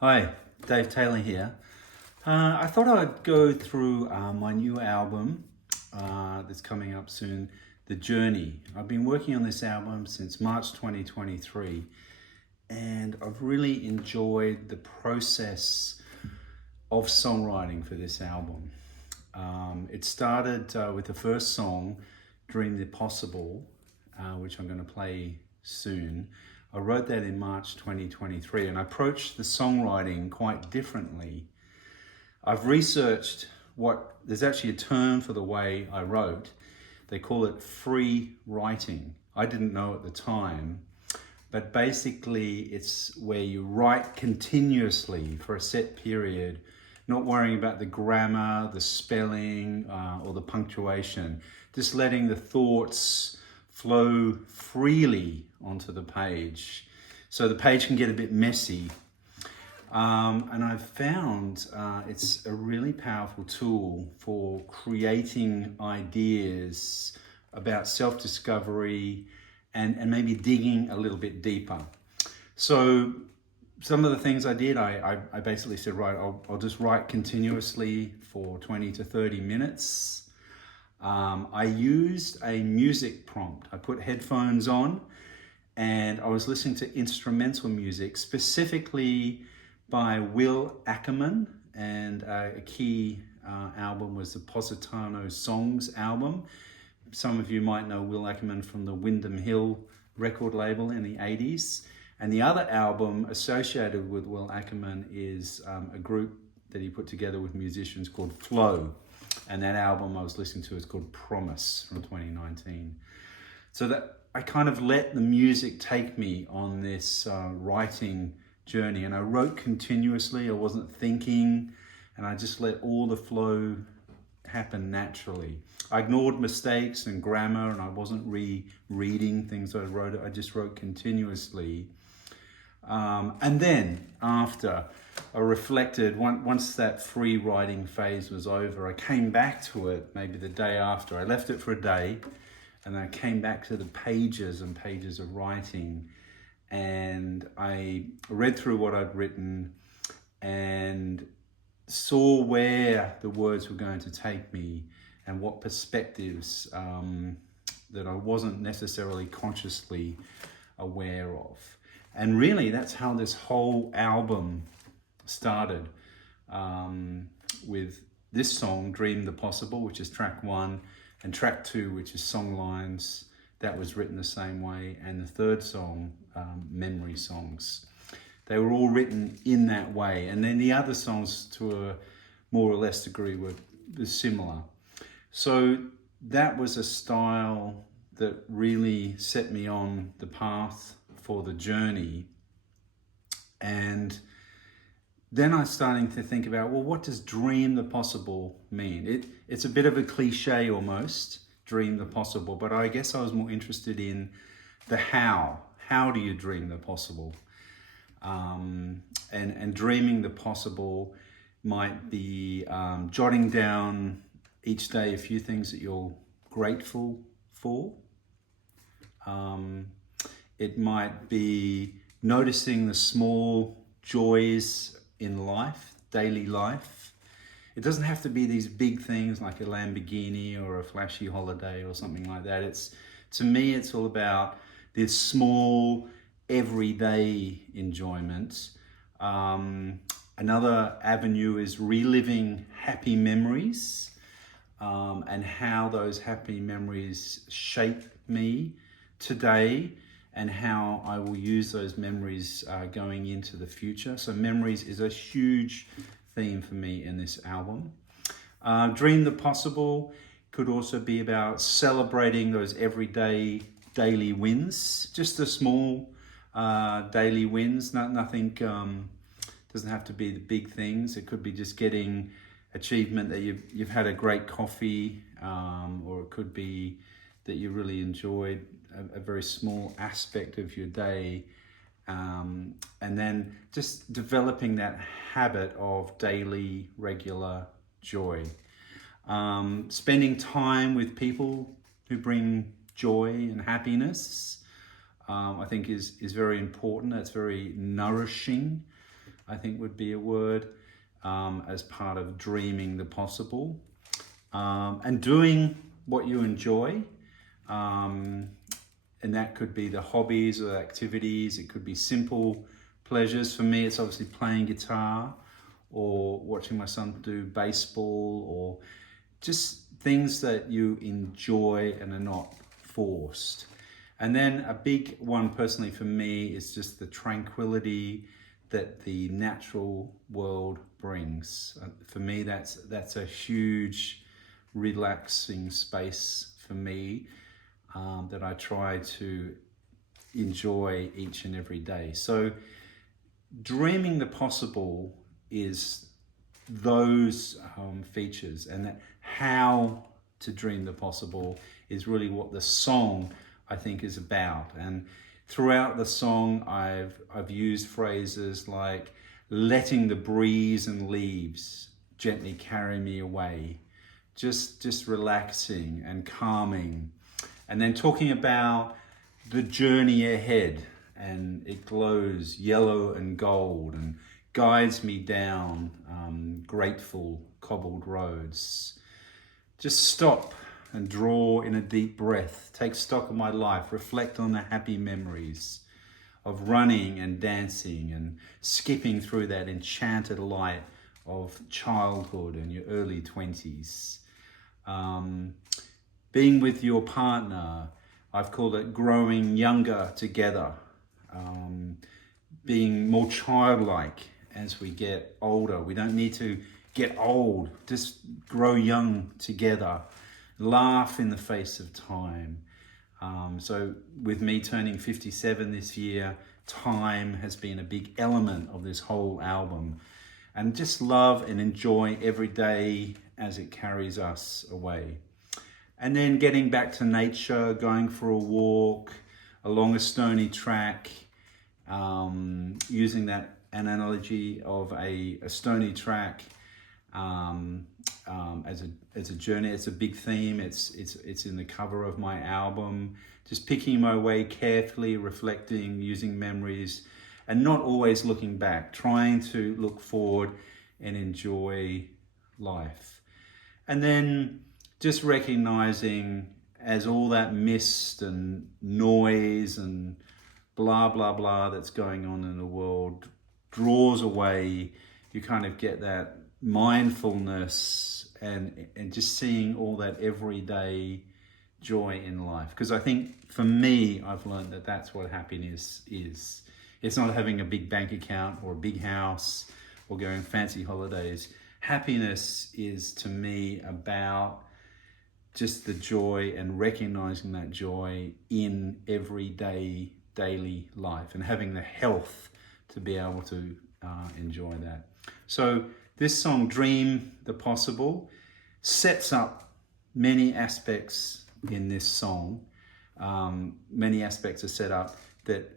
Hi, Dave Taylor here. I thought I'd go through my new album that's coming up soon, The Journey. I've been working on this album since March 2023, and I've really enjoyed the process of songwriting for this album. It started with the first song, Dream the Possible, which I'm going to play soon. I wrote that in March 2023 and I approached the songwriting quite differently. I've researched there's actually a term for the way I wrote. They call it free writing. I didn't know at the time, but basically it's where you write continuously for a set period, not worrying about the grammar, the spelling, or the punctuation, just letting the thoughts flow freely onto the page. So the page can get a bit messy. And I've found it's a really powerful tool for creating ideas about self-discovery and maybe digging a little bit deeper. So some of the things I did, I basically said, right, I'll just write continuously for 20 to 30 minutes. I used a music prompt. I put headphones on and I was listening to instrumental music, specifically by Will Ackerman, and a key album was the Positano Songs album. Some of you might know Will Ackerman from the Windham Hill record label in the 80s. And the other album associated with Will Ackerman is a group that he put together with musicians called Flow. And that album I was listening to is called Promise from 2019. So that I kind of let the music take me on this writing journey. And I wrote continuously, I wasn't thinking, and I just let all the flow happen naturally. I ignored mistakes and grammar, and I wasn't rereading things I wrote. I just wrote continuously. And then after I reflected, once that free writing phase was over, I came back to it maybe the day after. I left it for a day and I came back to the pages and pages of writing, and I read through what I'd written and saw where the words were going to take me and what perspectives that I wasn't necessarily consciously aware of. And really, that's how this whole album started, with this song, Dream the Possible, which is track 1, and track 2, which is Songlines, that was written the same way, and the third song, Memory Songs. They were all written in that way, and then the other songs, to a more or less degree, were similar. So that was a style that really set me on the path for the journey. And then I was starting to think about, well, what does dream the possible mean? It's a bit of a cliche almost, dream the possible, but I guess I was more interested in the how. How do you dream the possible? And dreaming the possible might be jotting down each day a few things that you're grateful for. It might be noticing the small joys in life, daily life. It doesn't have to be these big things like a Lamborghini or a flashy holiday or something like that. To me, it's all about this small, everyday enjoyment. Another avenue is reliving happy memories, and how those happy memories shape me today, and how I will use those memories going into the future. So memories is a huge theme for me in this album. Dream the Possible could also be about celebrating those everyday daily wins, just the small daily wins. Nothing doesn't have to be the big things. It could be just getting achievement that you've had a great coffee, or it could be that you really enjoyed a very small aspect of your day, and then just developing that habit of daily regular joy. Spending time with people who bring joy and happiness, I think is very important. That's very nourishing. I think would be a word, as part of dreaming the possible, and doing what you enjoy. And that could be the hobbies or activities. It could be simple pleasures. For me, it's obviously playing guitar or watching my son do baseball, or just things that you enjoy and are not forced. And then a big one personally for me is just the tranquility that the natural world brings. For me, that's a huge relaxing space for me, that I try to enjoy each and every day. So dreaming the possible is those features, and that how to dream the possible is really what the song, I think, is about. And throughout the song, I've used phrases like letting the breeze and leaves gently carry me away, just relaxing and calming, and then talking about the journey ahead, and it glows yellow and gold and guides me down grateful cobbled roads. Just stop and draw in a deep breath, take stock of my life, reflect on the happy memories of running and dancing and skipping through that enchanted light of childhood and your early 20s. Being with your partner, I've called it growing younger together. Being more childlike as we get older. We don't need to get old, just grow young together. Laugh in the face of time. So with me turning 57 this year, time has been a big element of this whole album. And just love and enjoy every day as it carries us away. And then getting back to nature, going for a walk along a stony track, using that an analogy of a stony track as a journey. It's a big theme. It's in the cover of my album. Just picking my way carefully, reflecting, using memories, and not always looking back. Trying to look forward and enjoy life. And then just recognizing, as all that mist and noise and blah, blah, blah that's going on in the world draws away, you kind of get that mindfulness and just seeing all that everyday joy in life. Because I think for me, I've learned that that's what happiness is. It's not having a big bank account or a big house or going fancy holidays. Happiness is, to me, about just the joy and recognizing that joy in everyday daily life, and having the health to be able to enjoy that. So this song, Dream the Possible, sets up many aspects in this song. Many aspects are set up that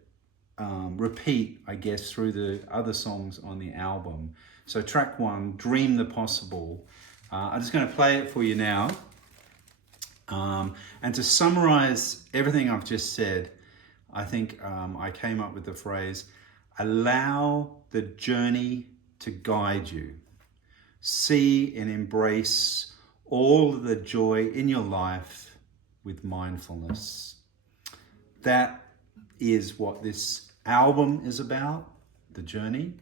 repeat, I guess, through the other songs on the album. So track 1, Dream the Possible. I'm just going to play it for you now. And to summarize everything I've just said, I think I came up with the phrase, allow the journey to guide you. See and embrace all of the joy in your life with mindfulness. That is what this album is about, the journey.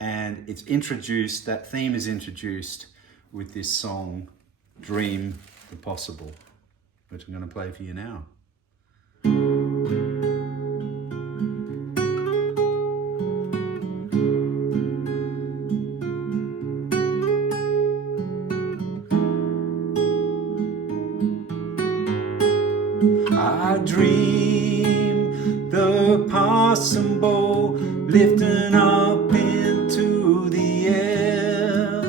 And it's introduced, that theme is introduced with this song, Dream the Possible, which I'm going to play for you now. I dream the possible, lifting up into the air,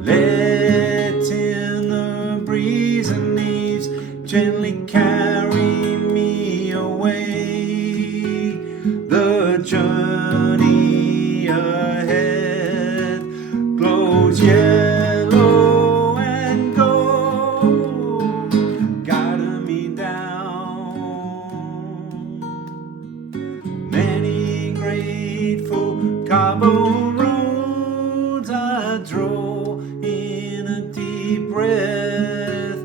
letting the breeze and leaves gently carry me away. The journey ahead glows yellow and gold, guiding me down many great cobble roads I draw in a deep breath,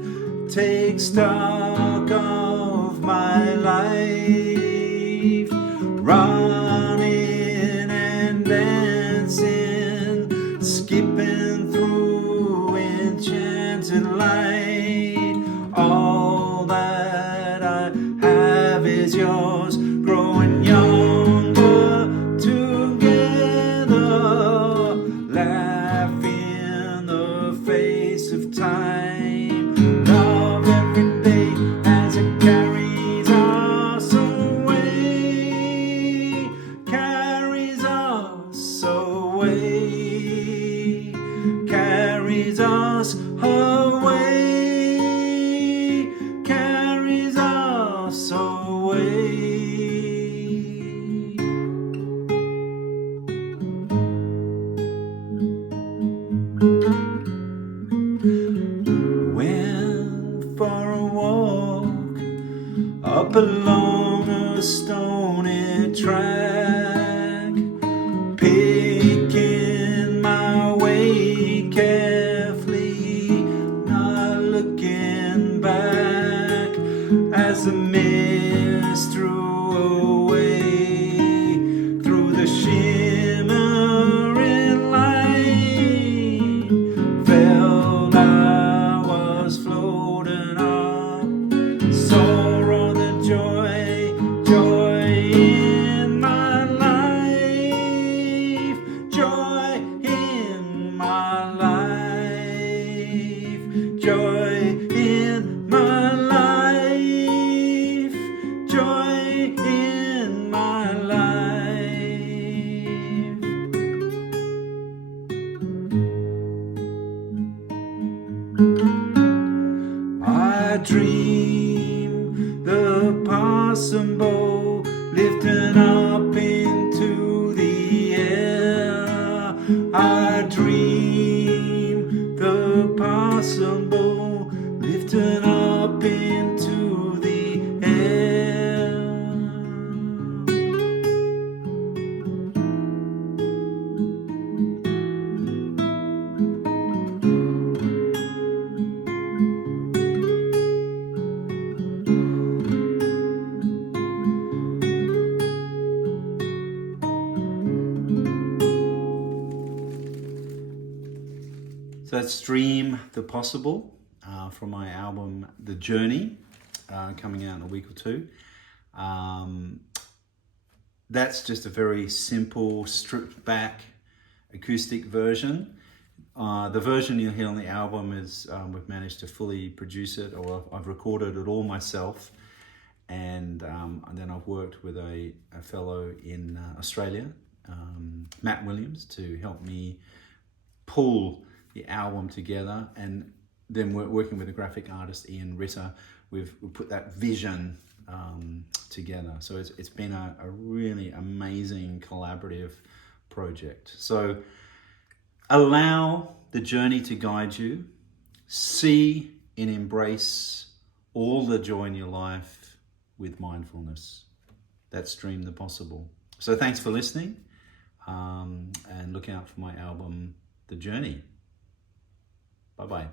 take stock of my life, running and dancing, skipping through enchanted light. All that I have is yours, growing younger together, laugh in the face of time, love every day as it carries us away, carries us away, carries us away, carries us away. Went for a walk up along a stony track, picking my way carefully, not looking back as the mist drew away through the shimmering light. Felt I was floating up, saw all the joy, joy in my life, joy in my life, joy in my life, joy in my life. I dream the possible, lifting up into the air. I dream the possible, lifting up into the air. So that's Dream the Possible from my album The Journey, coming out in a week or two. That's just a very simple, stripped back acoustic version. The version you'll hear on the album is we've managed to fully produce it, or I've recorded it all myself. And then I've worked with a fellow in Australia, Matt Williams, to help me pull the album together, and then we're working with a graphic artist, Ian Ritter. We've put that vision together. So it's been a really amazing collaborative project. So allow the journey to guide you. See and embrace all the joy in your life with mindfulness. That's Dream the Possible. So thanks for listening, and look out for my album, The Journey. Bye-bye.